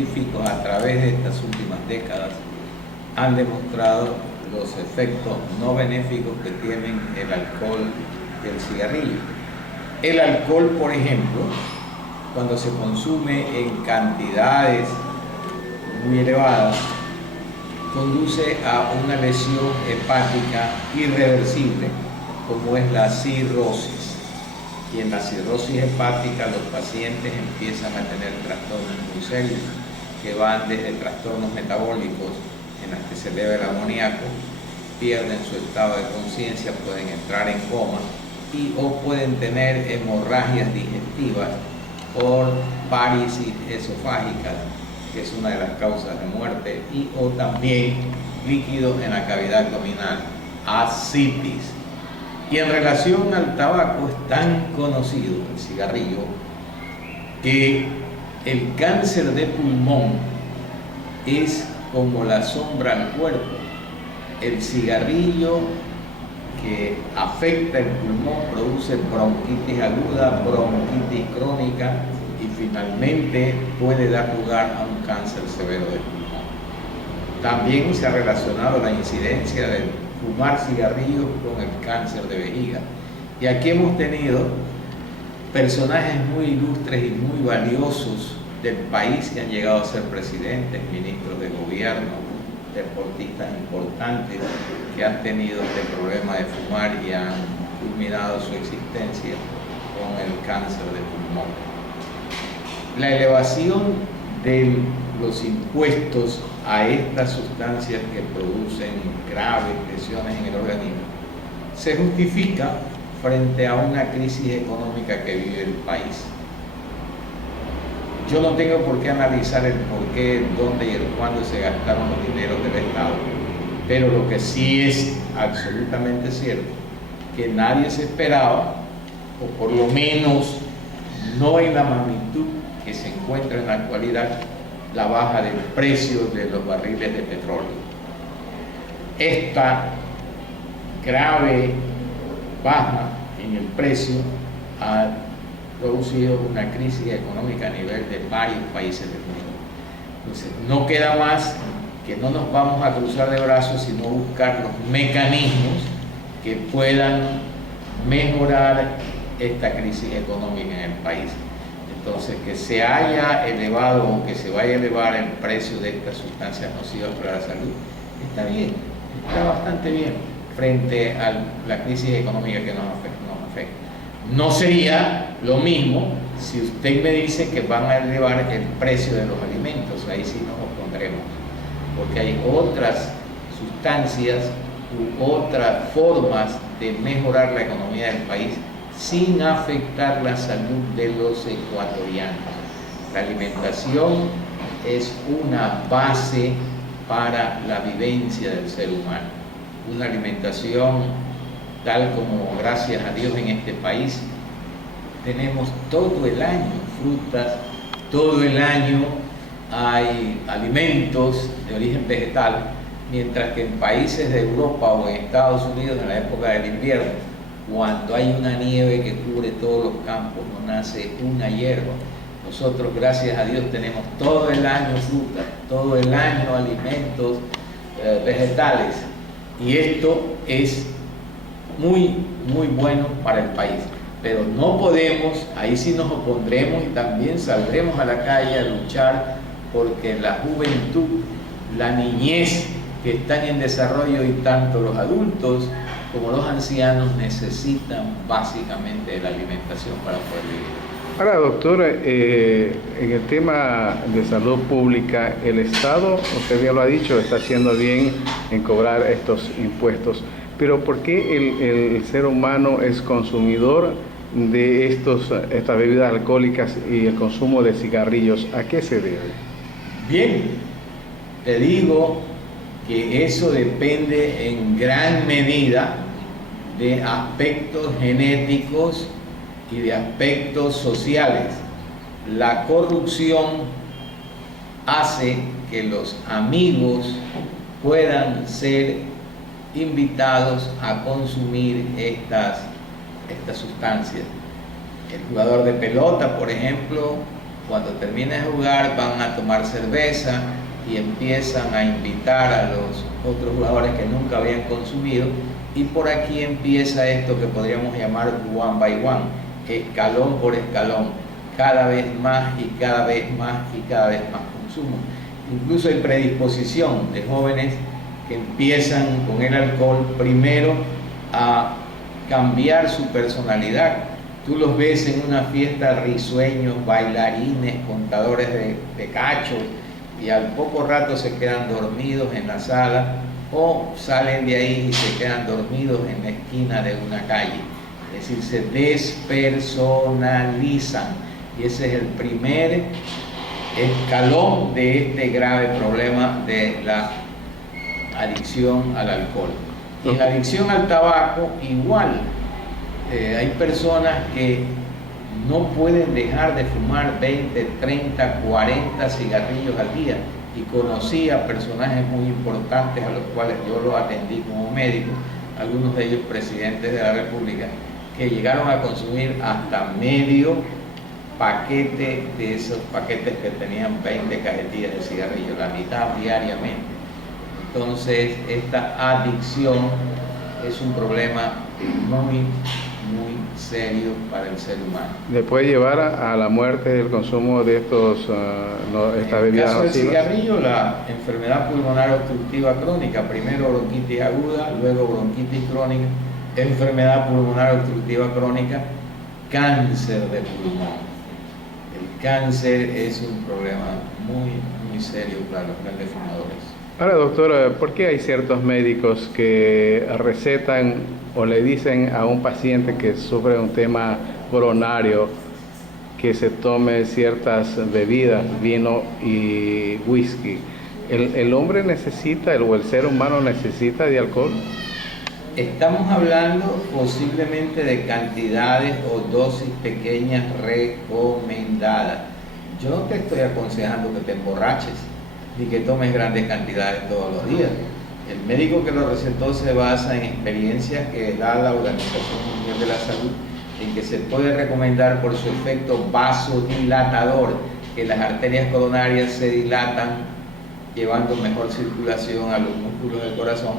científicos a través de estas últimas décadas han demostrado los efectos no benéficos que tienen el alcohol y el cigarrillo. El alcohol, por ejemplo, cuando se consume en cantidades muy elevadas, conduce a una lesión hepática irreversible, como es la cirrosis. Y en la cirrosis hepática los pacientes empiezan a tener trastornos muy serios, que van desde trastornos metabólicos, en los que se eleva el amoníaco, pierden su estado de conciencia, pueden entrar en coma o pueden tener hemorragias digestivas por parálisis esofágica, que es una de las causas de muerte, o también líquidos en la cavidad abdominal, ascitis. Y en relación al tabaco, es tan conocido el cigarrillo que el cáncer de pulmón es como la sombra al cuerpo. El cigarrillo que afecta el pulmón produce bronquitis aguda, bronquitis crónica y finalmente puede dar lugar a un cáncer severo de pulmón. También se ha relacionado la incidencia de fumar cigarrillos con el cáncer de vejiga. Y aquí hemos tenido personajes muy ilustres y muy valiosos del país que han llegado a ser presidentes, ministros de gobierno, deportistas importantes que han tenido este problema de fumar y han culminado su existencia con el cáncer de pulmón. La elevación de los impuestos a estas sustancias que producen graves lesiones en el organismo se justifica frente a una crisis económica que vive el país. Yo no tengo por qué analizar el por qué, el dónde y el cuándo se gastaron los dineros del Estado, pero lo que sí es absolutamente cierto, que nadie se esperaba, o por lo menos no en la magnitud que se encuentra en la actualidad, la baja del precio de los barriles de petróleo. Esta grave baja en el precio ha producido una crisis económica a nivel de varios países del mundo. Entonces, no queda más que no nos vamos a cruzar de brazos, sino buscar los mecanismos que puedan mejorar esta crisis económica en el país. Entonces, que se haya elevado o que se vaya a elevar el precio de estas sustancias nocivas para la salud, está bien, está bastante bien frente a la crisis económica que nos afecta. No sería lo mismo si usted me dice que van a elevar el precio de los alimentos, ahí sí nos opondremos, porque hay otras sustancias u otras formas de mejorar la economía del país sin afectar la salud de los ecuatorianos. La alimentación es una base para la vivencia del ser humano. Una alimentación tal como, gracias a Dios, en este país tenemos todo el año frutas, todo el año hay alimentos de origen vegetal, mientras que en países de Europa o en Estados Unidos, en la época del invierno, cuando hay una nieve que cubre todos los campos, no nace una hierba. Nosotros, gracias a Dios, tenemos todo el año frutas, todo el año alimentos vegetales, y esto es muy bueno para el país. Pero no podemos, ahí sí nos opondremos y también saldremos a la calle a luchar porque la juventud, la niñez que están en desarrollo y tanto los adultos como los ancianos necesitan básicamente de la alimentación para poder vivir. Ahora, doctor, en el tema de salud pública, el Estado, usted ya lo ha dicho, está haciendo bien en cobrar estos impuestos, pero ¿por qué el ser humano es consumidor de estas bebidas alcohólicas y el consumo de cigarrillos? ¿A qué se debe? Bien, te digo que eso depende en gran medida de aspectos genéticos y de aspectos sociales. La corrupción hace que los amigos puedan ser invitados a consumir estas sustancias. El jugador de pelota, por ejemplo, Cuando termina de jugar van a tomar cerveza y empiezan a invitar a los otros jugadores que nunca habían consumido, y por aquí empieza esto que podríamos llamar one by one, escalón por escalón, cada vez más y cada vez más y cada vez más consumo. Incluso hay predisposición de jóvenes que empiezan con el alcohol primero a cambiar su personalidad. Tú los ves en una fiesta risueños, bailarines, contadores de cachos, y al poco rato se quedan dormidos en la sala o salen de ahí y se quedan dormidos en la esquina de una calle. Es decir, se despersonalizan, y ese es el primer escalón de este grave problema de la adicción al alcohol. Y en la adicción al tabaco igual, hay personas que no pueden dejar de fumar 20, 30, 40 cigarrillos al día, y conocí a personajes muy importantes a los cuales yo los atendí como médico, algunos de ellos presidentes de la República, que llegaron a consumir hasta medio paquete de esos paquetes que tenían 20 cajetillas de cigarrillos, la mitad diariamente. Entonces, esta adicción es un problema muy serio para el ser humano. ¿Le puede llevar a la muerte el consumo de estas bebidas nocivas? En el caso del cigarrillo, la enfermedad pulmonar obstructiva crónica, primero bronquitis aguda, luego bronquitis crónica, enfermedad pulmonar obstructiva crónica, cáncer de pulmón. El cáncer es un problema muy serio para los grandes fumadores. Ahora, doctor, ¿por qué hay ciertos médicos que recetan o le dicen a un paciente que sufre un tema coronario que se tome ciertas bebidas, vino y whisky? ¿El hombre necesita, o el ser humano necesita de alcohol? Estamos hablando posiblemente de cantidades o dosis pequeñas recomendadas. Yo no te estoy aconsejando que te emborraches ni que tomes grandes cantidades todos los días. El médico que lo recetó se basa en experiencias que da la Organización Mundial de la Salud, en que se puede recomendar por su efecto vasodilatador, que las arterias coronarias se dilatan, llevando mejor circulación a los músculos del corazón,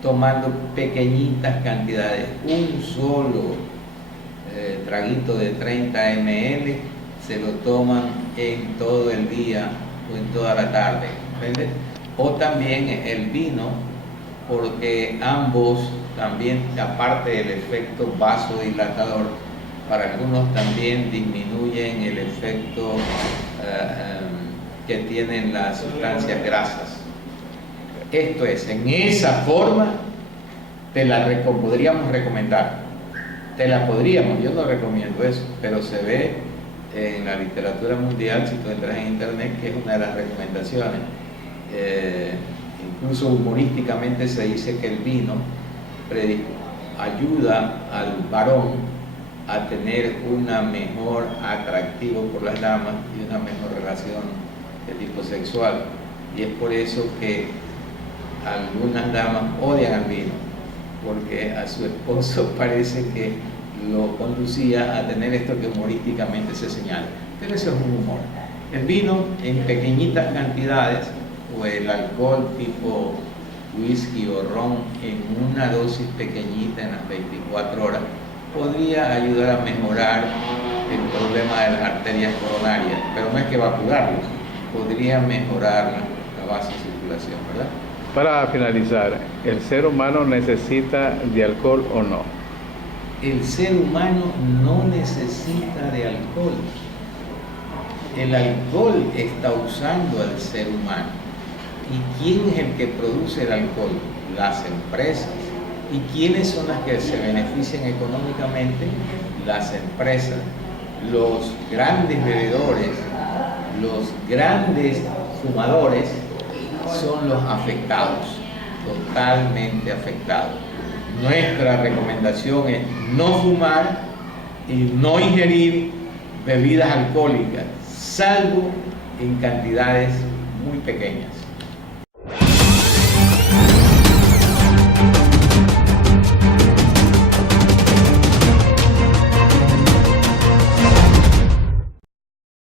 tomando pequeñitas cantidades. Un solo traguito de 30 ml se lo toman en todo el día o en toda la tarde, ¿entiendes? O también el vino, porque ambos también, aparte del efecto vasodilatador, para algunos también disminuyen el efecto que tienen las sustancias grasas. Esto es, en esa forma te la podríamos recomendar. Te la podríamos, yo no recomiendo eso, pero se ve en la literatura mundial, si tú entras en internet, que es una de las recomendaciones. Incluso humorísticamente se dice que el vino ayuda al varón a tener una mejor atractivo por las damas y una mejor relación de tipo sexual, y es por eso que algunas damas odian al vino, porque a su esposo parece que lo conducía a tener esto que humorísticamente se señala, pero eso es un humor. El vino en pequeñitas cantidades, o el alcohol tipo whisky o ron en una dosis pequeñita en las 24 horas, podría ayudar a mejorar el problema de las arterias coronarias, pero no es que va a curarlos, podría mejorar la base de circulación, ¿verdad? Para finalizar, ¿el ser humano necesita de alcohol o no? El ser humano no necesita de alcohol. El alcohol está usando al ser humano. ¿Y quién es el que produce el alcohol? Las empresas. ¿Y quiénes son las que se benefician económicamente? Las empresas. Los grandes bebedores, los grandes fumadores son los afectados, totalmente afectados. Nuestra recomendación es no fumar y no ingerir bebidas alcohólicas, salvo en cantidades muy pequeñas.